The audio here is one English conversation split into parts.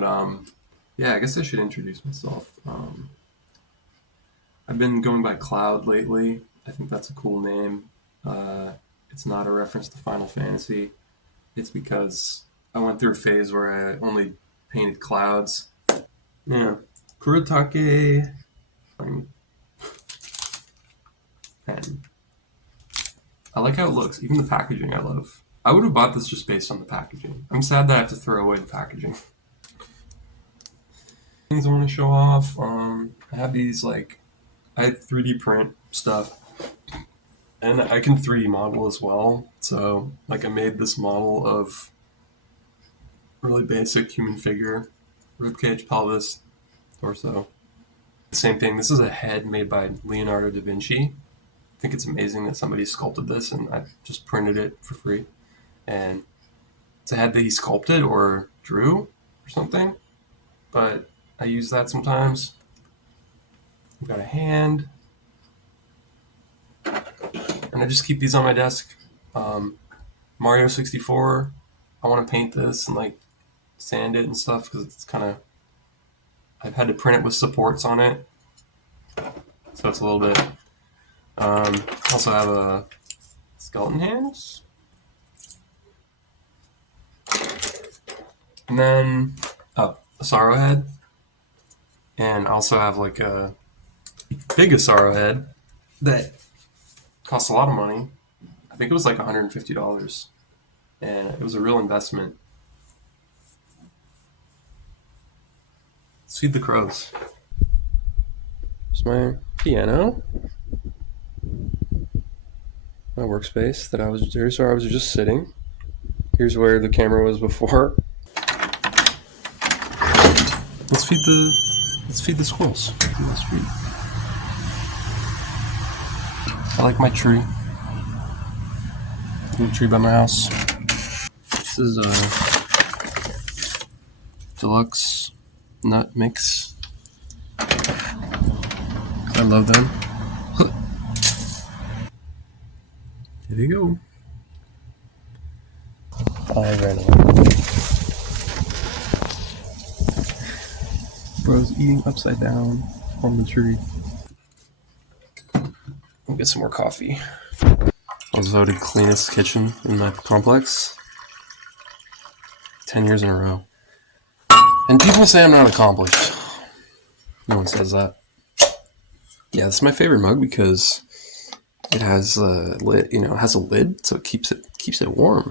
But yeah, I guess I should introduce myself. I've been going by Cloud lately. I think that's a cool name. Uh, it's not a reference to Final Fantasy. It's because I went through a phase where I only painted clouds. Yeah, Kuretake um, pen. I like how it looks. Even the packaging, I love. I would have bought this just based on the packaging. I'm sad that I have to throw away the packaging. Things I want to show off. I have these I 3D print stuff, and I can 3D model as well. So I made this model of really basic human figure, ribcage, pelvis, torso. Same thing. This is a head made by Leonardo da Vinci. I think it's amazing that somebody sculpted this, and I just printed it for free. And it's a head that he sculpted or drew or something. But I use that sometimes. I've got a hand, and I just keep these on my desk. Mario 64. I want to paint this and sand it and stuff because it's kind of. I've had to print it with supports on it, so it's a little bit. Also have a skeleton hands, and then a Sorrow head, and I also have a big Sorrow head that costs a lot of money. I think it was $150, and it was a real investment. Let's feed the crows. Here's my piano, my workspace that here's where I was just sitting. Here's where the camera was before. Let's feed the squirrels. Feed the street. I like my tree. The tree by my house. This is a deluxe nut mix. I love them. Here you go. I ran away. Bro's eating upside down on the tree. I'll get some more coffee. I was voted cleanest kitchen in my complex 10 years in a row. And people say I'm not accomplished. No one says that. Yeah, this is my favorite mug because it has a lid, it has a lid, so it keeps it warm.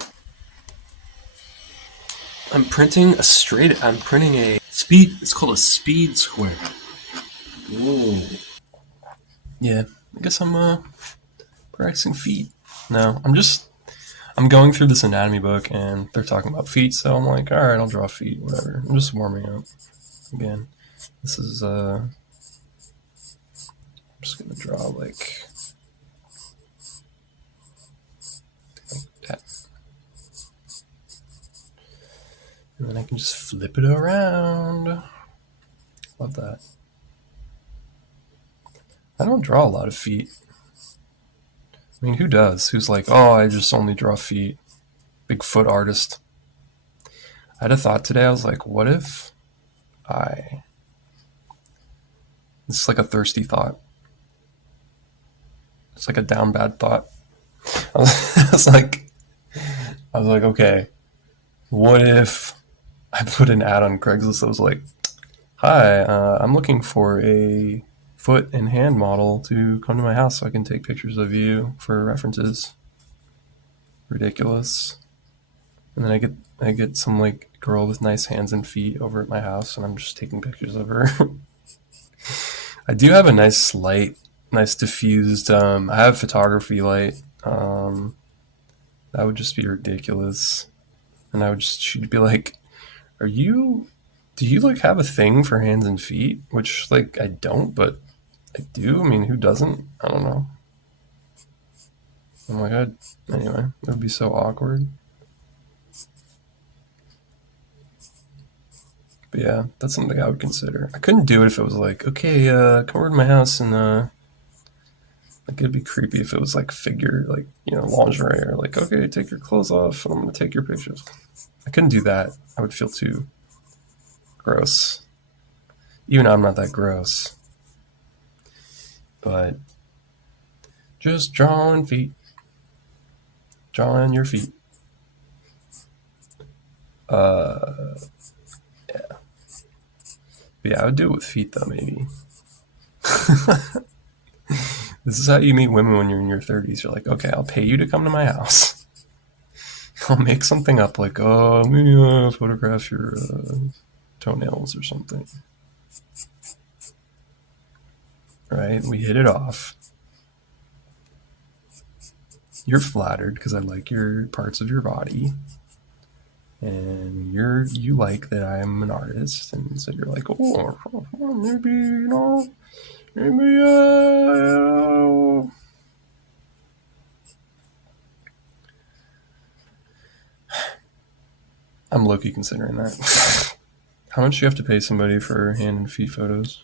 I'm printing a speed. It's called a speed square. Whoa. Yeah, I guess I'm practicing feet. No, I'm going through this anatomy book and they're talking about feet, so I'm like, all right, I'll draw feet, whatever. I'm just warming up. Again, this is I'm just gonna draw like that. And then I can just flip it around. Love that. I don't draw a lot of feet. I mean, who does? Who's like, oh, I just only draw feet. Big foot artist. I had a thought today. I was like, what if This is like a thirsty thought. It's like a down bad thought. I was like, okay, what if I put an ad on Craigslist that was like, hi, I'm looking for a foot and hand model to come to my house so I can take pictures of you for references. Ridiculous. And then I get some girl with nice hands and feet over at my house, and I'm just taking pictures of her. I do have a nice light, nice diffused. I have photography light. That would just be ridiculous, and she'd be like, "Do you have a thing for hands and feet?" Which I don't, but I do. I mean, who doesn't? I don't know. Oh my god. Anyway, it would be so awkward. But yeah, that's something I would consider. I couldn't do it if it was like, okay, come over to my house and it'd be creepy if it was figure, lingerie, or okay, take your clothes off and I'm gonna take your pictures. I couldn't do that. I would feel too Gross. Even I'm not that gross. But just drawing feet. Drawing your feet. Yeah. But yeah, I would do it with feet though, maybe. This is how you meet women when you're in your 30s. You're like, okay, I'll pay you to come to my house. I'll make something up like, oh, let me photograph your toenails or something. Right? We hit it off. You're flattered because I like your parts of your body, and you like that I'm an artist, and so you're like, oh, maybe maybe I'm low-key considering that. How much do you have to pay somebody for hand and feet photos?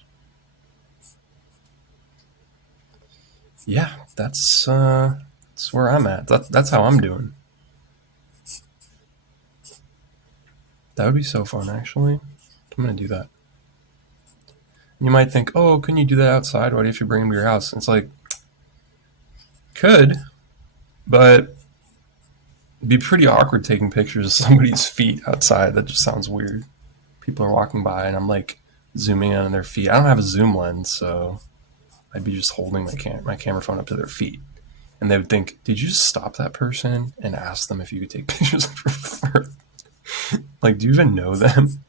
Yeah, that's where I'm at. That's how I'm doing. That would be so fun, actually. I'm gonna do that. You might think, oh, couldn't you do that outside? Why do you have to bring them to your house? And it's like, could, but it'd be pretty awkward taking pictures of somebody's feet outside. That just sounds weird. People are walking by, and I'm like zooming in on their feet. I don't have a zoom lens, so I'd be just holding my camera phone up to their feet, and they would think, "Did you just stop that person and ask them if you could take pictures of your foot? Like, do you even know them?"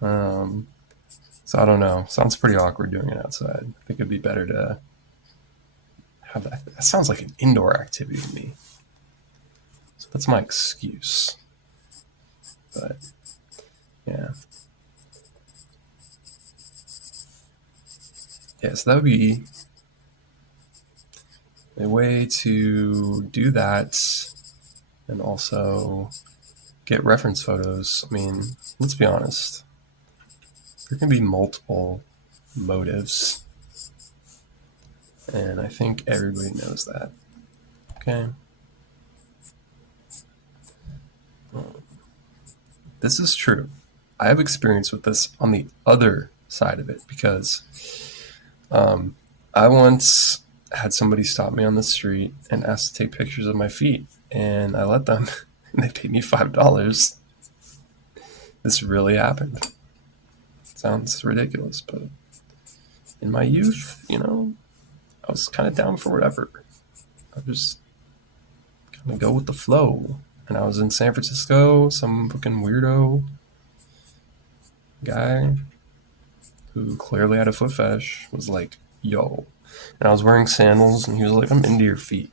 So I don't know. Sounds pretty awkward doing it outside. I think it'd be better to have that. That sounds like an indoor activity to me. So that's my excuse. But yeah. Yeah, so that would be a way to do that and also get reference photos. I mean, let's be honest. There can be multiple motives, and I think everybody knows that. Okay. This is true. I have experience with this on the other side of it because I once had somebody stop me on the street and ask to take pictures of my feet, and I let them, and they paid me $5. This really happened. Sounds ridiculous, but in my youth, I was kind of down for whatever. I just kind of go with the flow. And I was in San Francisco, some fucking weirdo guy who clearly had a foot fetish was like, yo. And I was wearing sandals, and he was like, I'm into your feet.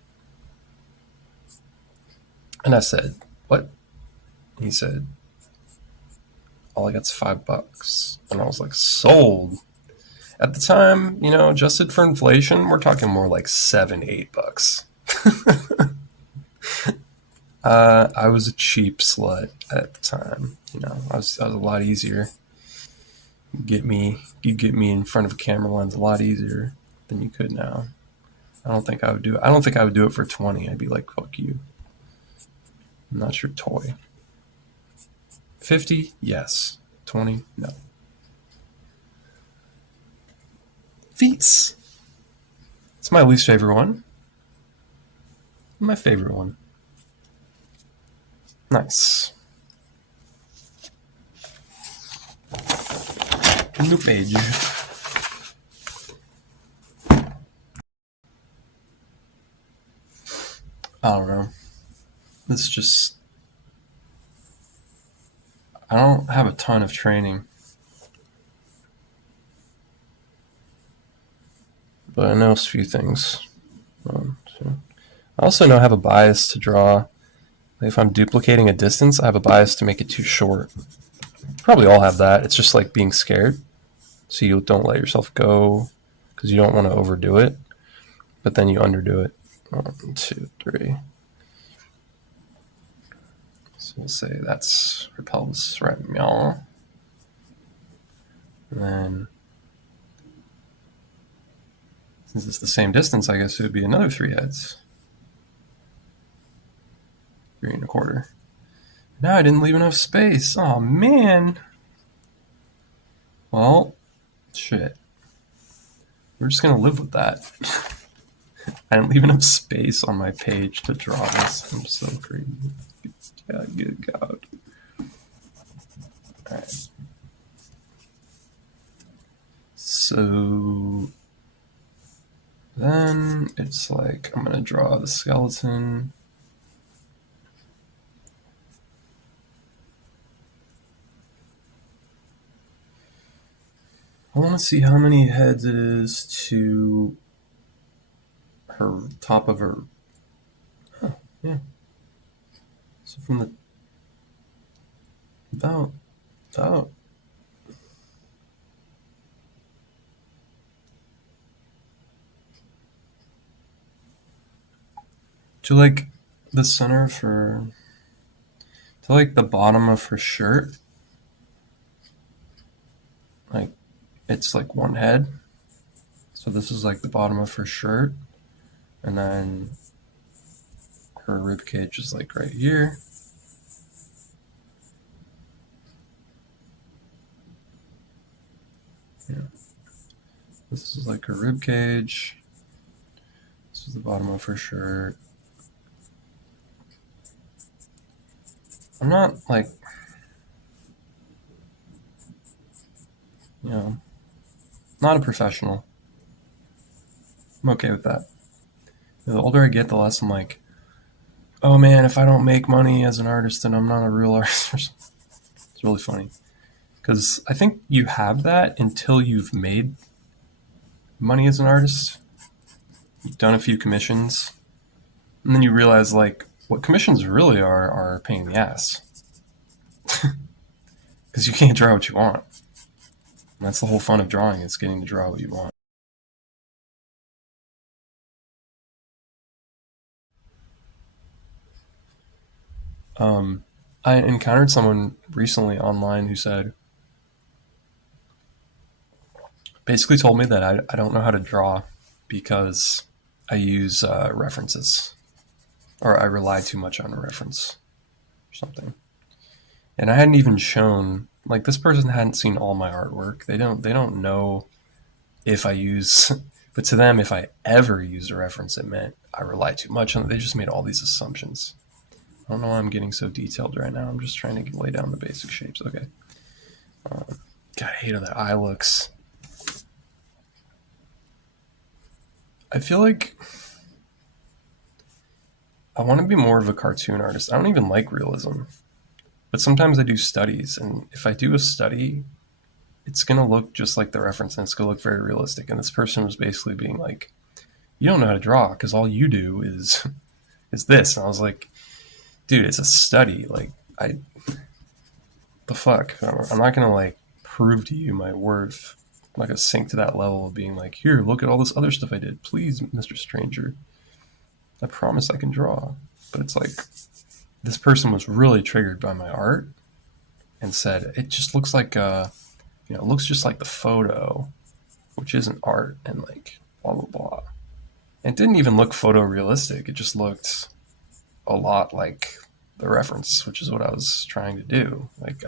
And I said, what? And he said, all I got's $5. And I was like, sold. At the time, adjusted for inflation, we're talking more like $7, $8. I was a cheap slut at the time. I was a lot easier. You get me in front of a camera lens a lot easier than you could now. I don't think I would do it. I don't think I would do it for 20. I'd be like, fuck you. I'm not your toy. 50, yes. 20, no. Feats. It's my least favorite one. My favorite one. Nice. New page. I don't know. It's just, I don't have a ton of training. But I know a few things. So. I also know I have a bias to draw. If I'm duplicating a distance, I have a bias to make it too short. Probably all have that. It's just like being scared. So you don't let yourself go because you don't want to overdo it. But then you underdo it. 1, 2, 3. So we'll say that's repulse right meow. And then since it's the same distance, I guess it would be another 3 heads. 3 1/4. Now I didn't leave enough space. Oh man. Well, shit. We're just gonna live with that. I didn't leave enough space on my page to draw this. I'm so crazy. Yeah, good God. Alright. So then it's like I'm gonna draw the skeleton. I want to see how many heads it is to her top of her. Oh, yeah. So from the about to like the center for to like the bottom of her shirt. Like it's like one head. So this is like the bottom of her shirt, and then her rib cage is like right here. Yeah. This is like her rib cage. This is the bottom of her shirt. I'm not like, you know, not a professional. I'm okay with that. The older I get, the less I'm like, oh man, if I don't make money as an artist, then I'm not a real artist. It's really funny. Because I think you have that until you've made money as an artist. You've done a few commissions, and then you realize like what commissions really are a pain in the ass. Because you can't draw what you want. And that's the whole fun of drawing, is getting to draw what you want. Um, I encountered someone recently online who said, basically told me that I don't know how to draw because I use references, or I rely too much on a reference or something. And I hadn't even shown, like, this person hadn't seen all my artwork. They don't know if I use but to them, if I ever used a reference, it meant I rely too much on it. They just made all these assumptions. I don't know why I'm getting so detailed right now. I'm just trying to lay down the basic shapes. Okay. God, I hate how that eye looks. I feel like I want to be more of a cartoon artist. I don't even like realism, but sometimes I do studies, and if I do a study, it's gonna look just like the reference, and it's gonna look very realistic. And this person was basically being like, "You don't know how to draw because all you do is this." And I was like, "Dude, it's a study. Like, the fuck? I'm not gonna like prove to you my worth. I'm not gonna sink to that level of being like, here, look at all this other stuff I did. Please, Mr. Stranger, I promise I can draw." But it's like this person was really triggered by my art and said it just looks like it looks just like the photo, which isn't art, and like blah blah blah. It didn't even look photorealistic. It just looked a lot like the reference, which is what I was trying to do. Like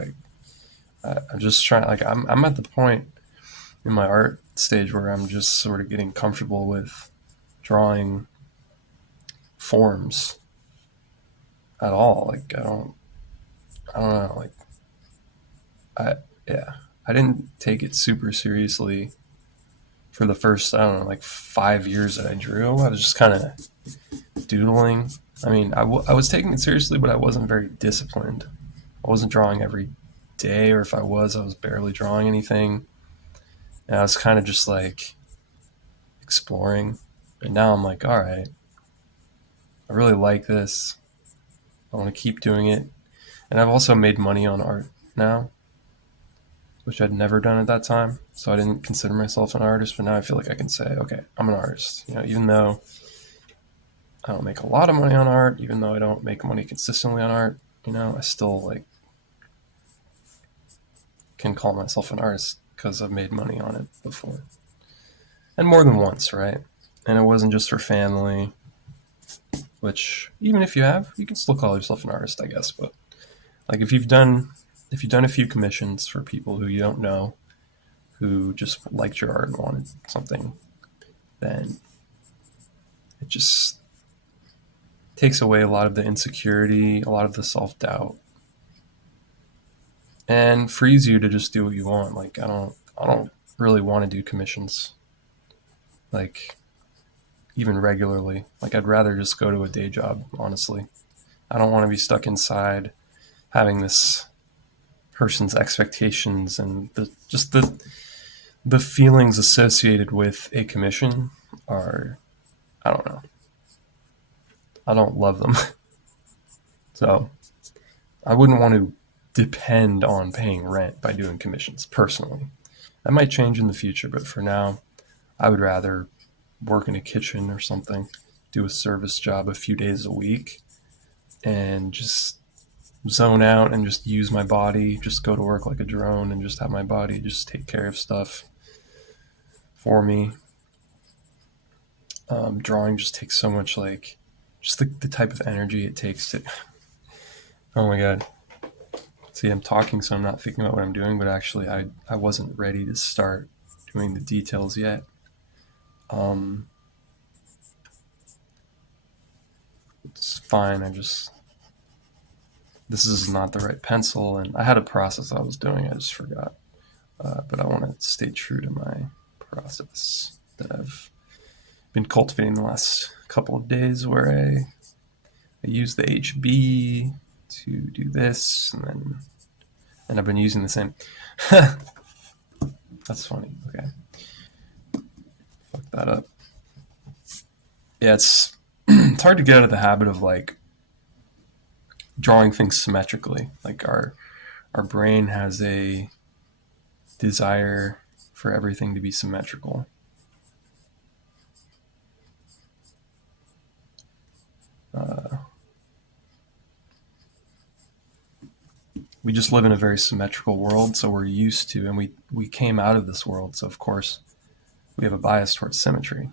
I'm just trying. Like I'm at the point in my art stage where I'm just sort of getting comfortable with drawing forms at all. Like I don't know. Like I yeah, I didn't take it super seriously for the first, I don't know, like 5 years that I drew. I was just kind of doodling. I mean, I was taking it seriously, but I wasn't very disciplined. I wasn't drawing every day, or if I was barely drawing anything. And I was kind of just like exploring. And now I'm like, all right, I really like this. I want to keep doing it. And I've also made money on art now, which I'd never done at that time. So I didn't consider myself an artist, but now I feel like I can say, okay, I'm an artist. Even though I don't make a lot of money on art, even though I don't make money consistently on art, I still like can call myself an artist because I've made money on it before. And more than once, right? And it wasn't just for family, which even if you have, you can still call yourself an artist, I guess. But like if you've done a few commissions for people who you don't know, who just liked your art and wanted something, then it just takes away a lot of the insecurity, a lot of the self-doubt, and frees you to just do what you want. Like I don't really want to do commissions, like even regularly. Like I'd rather just go to a day job, honestly. I don't want to be stuck inside having this person's expectations and the feelings associated with a commission are, I don't know. I don't love them. So I wouldn't want to depend on paying rent by doing commissions personally. That might change in the future, but for now, I would rather work in a kitchen or something, do a service job a few days a week, and just zone out and just use my body, just go to work like a drone and just have my body just take care of stuff for me. Drawing just takes so much, like, just the type of energy it takes to. Oh my god. See, I'm talking, so I'm not thinking about what I'm doing, but actually, I wasn't ready to start doing the details yet. Um, it's fine. This is not the right pencil, and I had a process I was doing. I just forgot. But I want to stay true to my process that I've been cultivating the last couple of days, where I use the HB to do this, and I've been using the same. That's funny. Okay, fuck that up. Yeah, it's hard to get out of the habit of like drawing things symmetrically. Like our brain has a desire for everything to be symmetrical. Uh, we just live in a very symmetrical world, so we're used to, and we came out of this world, so of course we have a bias towards symmetry.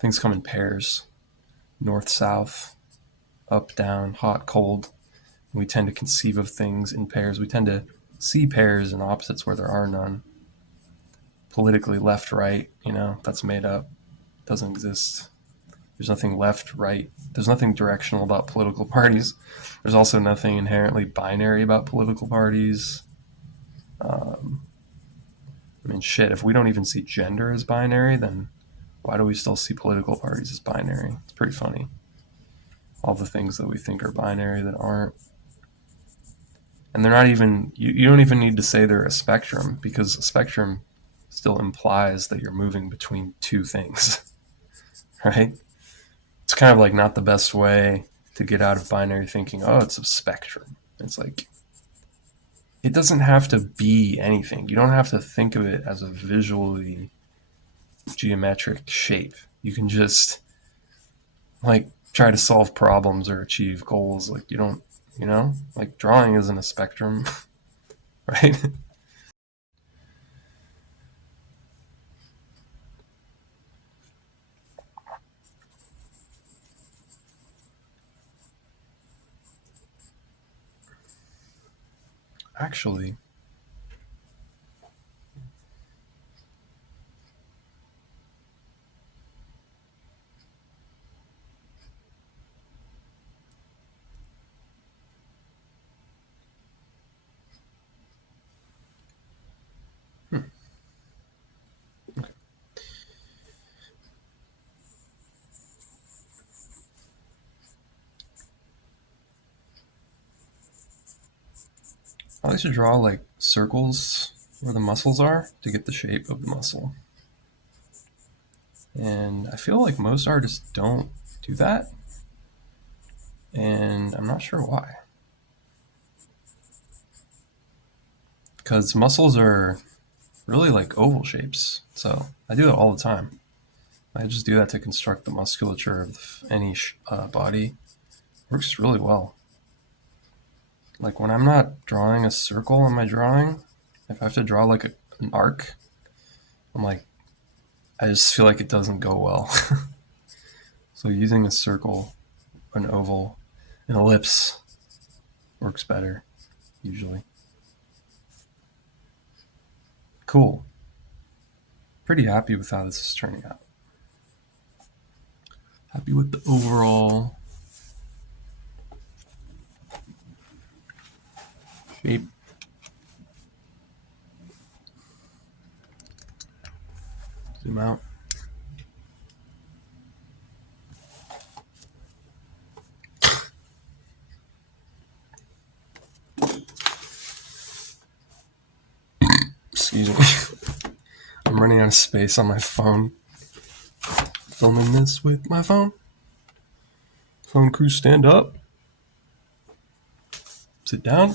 Things come in pairs, north, south, up, down, hot, cold. We tend to conceive of things in pairs. We tend to see pairs and opposites where there are none. Politically, left, right, that's made up, doesn't exist. There's nothing left, right. There's nothing directional about political parties. There's also nothing inherently binary about political parties. Um, I mean, shit, if we don't even see gender as binary, then why do we still see political parties as binary? It's pretty funny. All the things that we think are binary that aren't. And they're not even, you don't even need to say they're a spectrum, because a spectrum still implies that you're moving between two things, right? It's kind of like not the best way to get out of binary thinking, oh, it's a spectrum. It's like, it doesn't have to be anything. You don't have to think of it as a visually geometric shape. You can just like try to solve problems or achieve goals. Like you don't, like drawing isn't a spectrum, right? Actually, I like to draw like circles where the muscles are to get the shape of the muscle. And I feel like most artists don't do that, and I'm not sure why. Because muscles are really like oval shapes, so I do it all the time. I just do that to construct the musculature of any body. Works really well. Like when I'm not drawing a circle in my drawing, if I have to draw like an arc, I'm like, I just feel like it doesn't go well. So using a circle, an oval, an ellipse works better usually. Cool. Pretty happy with how this is turning out. Happy with the overall shape. Zoom out. Excuse me. I'm running out of space on my phone. Filming this with my phone. Phone crew, stand up. Sit down.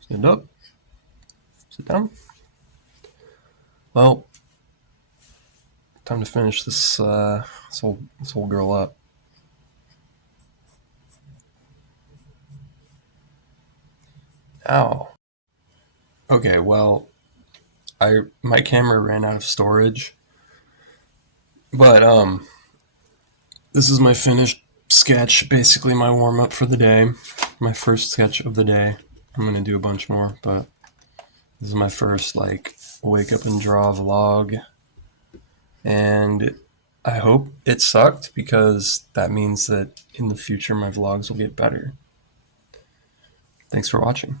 Stand up. Sit down. Well, time to finish this whole girl up. Ow. Okay, well, my camera ran out of storage, but this is my finished sketch. Basically, my warm up for the day. My first sketch of the day. I'm gonna do a bunch more, but this is my first like wake up and draw vlog, and I hope it sucked because that means that in the future my vlogs will get better. Thanks for watching.